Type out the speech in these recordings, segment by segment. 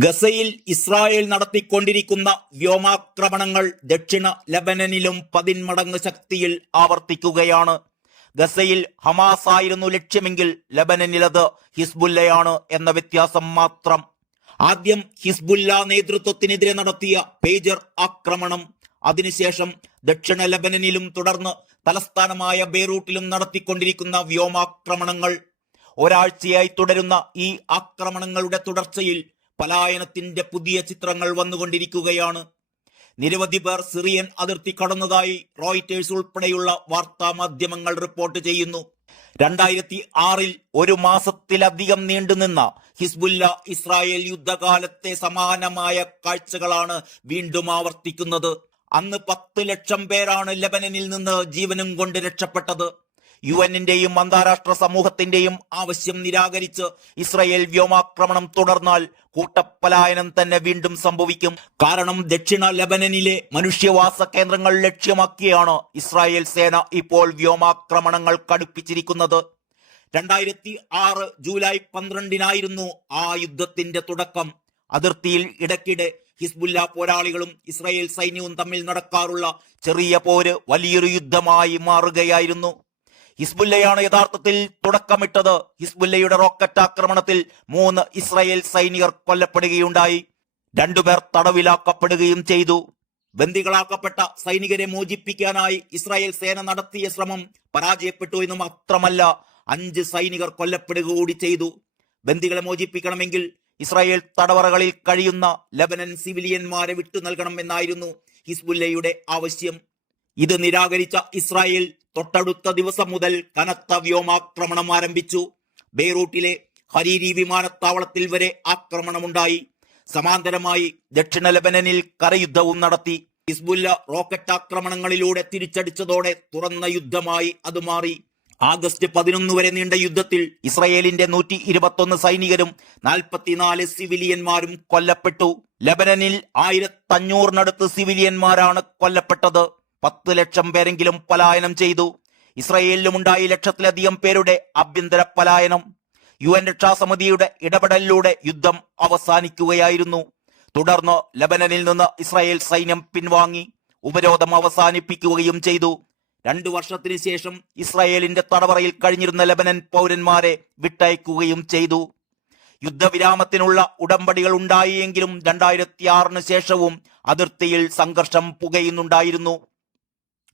ഗസയിൽ ഇസ്രായേൽ നടത്തിക്കൊണ്ടിരിക്കുന്ന വ്യോമാക്രമണങ്ങൾ ദക്ഷിണ ലബനനിലും പതിന്മടങ്ങ് ശക്തിയിൽ ആവർത്തിക്കുകയാണ്. ഗസയിൽ ഹമാസ് ആയിരുന്നു ലക്ഷ്യമെങ്കിൽ ലബനനിലത് ഹിസ്ബുല്ലയാണ് എന്ന വ്യത്യാസം മാത്രം. ആദ്യം ഹിസ്ബുല്ല നേതൃത്വത്തിനെതിരെ നടത്തിയ പേജർ ആക്രമണം. അതിനുശേഷം ദക്ഷിണ ലബനനിലും തുടർന്ന് തലസ്ഥാനമായ ബെയ്റൂട്ടിലും നടത്തിക്കൊണ്ടിരിക്കുന്ന വ്യോമാക്രമണങ്ങൾ. ഒരാഴ്ചയായി തുടരുന്ന ഈ ആക്രമണങ്ങളുടെ തുടർച്ചയിൽ പലായനത്തിന്റെ പുതിയ ചിത്രങ്ങൾ വന്നുകൊണ്ടിരിക്കുകയാണ്. നിരവധി പേർ സിറിയൻ അതിർത്തി കടന്നതായി റോയിറ്റേഴ്സ് ഉൾപ്പെടെയുള്ള വാർത്താ മാധ്യമങ്ങൾ റിപ്പോർട്ട് ചെയ്യുന്നു. രണ്ടായിരത്തി ആറിൽ ഒരു മാസത്തിലധികം നീണ്ടുനിന്ന ഹിസ്ബുല്ല ഇസ്രായേൽ യുദ്ധകാലത്തെ സമാനമായ കാഴ്ചകളാണ് വീണ്ടും ആവർത്തിക്കുന്നത്. അന്ന് പത്ത് ലക്ഷം പേരാണ് ലെബനനിൽ നിന്ന് ജീവനും കൊണ്ട് രക്ഷപ്പെട്ടത്. യു എന്നിന്റെയും അന്താരാഷ്ട്ര സമൂഹത്തിന്റെയും ആവശ്യം നിരാകരിച്ച് ഇസ്രയേൽ വ്യോമാക്രമണം തുടർന്നാൽ കൂട്ടപ്പലായനം തന്നെ വീണ്ടും സംഭവിക്കും. കാരണം ദക്ഷിണ ലബനനിലെ മനുഷ്യവാസ കേന്ദ്രങ്ങൾ ലക്ഷ്യമാക്കിയാണ് ഇസ്രായേൽ സേന ഇപ്പോൾ വ്യോമാക്രമണങ്ങൾ കടുപ്പിച്ചിരിക്കുന്നത്. രണ്ടായിരത്തി ആറ് ജൂലൈ പന്ത്രണ്ടിനായിരുന്നു ആ യുദ്ധത്തിന്റെ തുടക്കം. അതിർത്തിയിൽ ഇടയ്ക്കിടെ ഹിസ്ബുല്ല പോരാളികളും ഇസ്രായേൽ സൈന്യവും തമ്മിൽ നടക്കാറുള്ള ചെറിയ പോര് വലിയൊരു യുദ്ധമായി മാറുകയായിരുന്നു. ഹിസ്ബുല്ലയാണ് യഥാർത്ഥത്തിൽ തുടക്കമിട്ടത്. ഹിസ്ബുല്ലയുടെ റോക്കറ്റ് ആക്രമണത്തിൽ മൂന്ന് ഇസ്രായേൽ സൈനികർ കൊല്ലപ്പെടുകയുണ്ടായി. രണ്ടുപേർ തടവിലാക്കപ്പെടുകയും ചെയ്തു. ബന്ദികളാക്കപ്പെട്ട സൈനികരെ മോചിപ്പിക്കാനായി ഇസ്രായേൽ സേന നടത്തിയ ശ്രമം പരാജയപ്പെട്ടു എന്ന് മാത്രമല്ല അഞ്ച് സൈനികർ കൊല്ലപ്പെടുക കൂടി ചെയ്തു. ബന്ദികളെ മോചിപ്പിക്കണമെങ്കിൽ ഇസ്രായേൽ തടവറകളിൽ കഴിയുന്ന ലബനൻ സിവിലിയന്മാരെ വിട്ടു നൽകണം എന്നായിരുന്നു ഹിസ്ബുല്ലയുടെ ആവശ്യം. ഇത് നിരാകരിച്ച ഇസ്രായേൽ തൊട്ടടുത്ത ദിവസം മുതൽ കനത്ത വ്യോമാക്രമണം ആരംഭിച്ചു. ബെയ്റൂട്ടിലെ ഹരീരി വിമാനത്താവളത്തിൽ വരെ ആക്രമണമുണ്ടായി. സമാന്തരമായി ദക്ഷിണ ലബനനിൽ കരയുദ്ധവും നടത്തി. ഹിസ്ബുല്ല റോക്കറ്റ് ആക്രമണങ്ങളിലൂടെ തിരിച്ചടിച്ചതോടെ തുറന്ന യുദ്ധമായി അത് മാറി. ആഗസ്റ്റ് പതിനൊന്ന് വരെ നീണ്ട യുദ്ധത്തിൽ ഇസ്രയേലിന്റെ നൂറ്റി ഇരുപത്തൊന്ന് സൈനികരും നാൽപ്പത്തിനാല് സിവിലിയന്മാരും കൊല്ലപ്പെട്ടു. ലബനനിൽ ആയിരത്തഞ്ഞൂറിനടുത്ത് സിവിലിയന്മാരാണ് കൊല്ലപ്പെട്ടത്. പത്ത് ലക്ഷം പേരെങ്കിലും പലായനം ചെയ്തു. ഇസ്രയേലിലുമുണ്ടായി ലക്ഷത്തിലധികം പേരുടെ ആഭ്യന്തര പലായനം. യു എൻ രക്ഷാസമിതിയുടെ ഇടപെടലിലൂടെ യുദ്ധം അവസാനിക്കുകയായിരുന്നു. തുടർന്ന് ലബനനിൽ നിന്ന് ഇസ്രായേൽ സൈന്യം പിൻവാങ്ങി. ഉപരോധം അവസാനിപ്പിക്കുകയും ചെയ്തു. രണ്ടു വർഷത്തിനു ശേഷം ഇസ്രായേലിന്റെ തടവറയിൽ കഴിഞ്ഞിരുന്ന ലബനൻ പൗരന്മാരെ വിട്ടയക്കുകയും ചെയ്തു. യുദ്ധവിരാമത്തിനുള്ള ഉടമ്പടികൾ ഉണ്ടായെങ്കിലും രണ്ടായിരത്തി ആറിന് ശേഷവും അതിർത്തിയിൽ സംഘർഷം പുകയുന്നുണ്ടായിരുന്നു.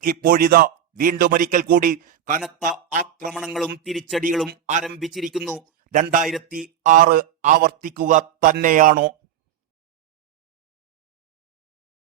ഇപ്പോഴിതാ വീണ്ടും ഒരിക്കൽ കൂടി കനത്ത ആക്രമണങ്ങളും തിരിച്ചടികളും ആരംഭിച്ചിരിക്കുന്നു. രണ്ടായിരത്തി ആറ് ആവർത്തിക്കുക തന്നെയാണോ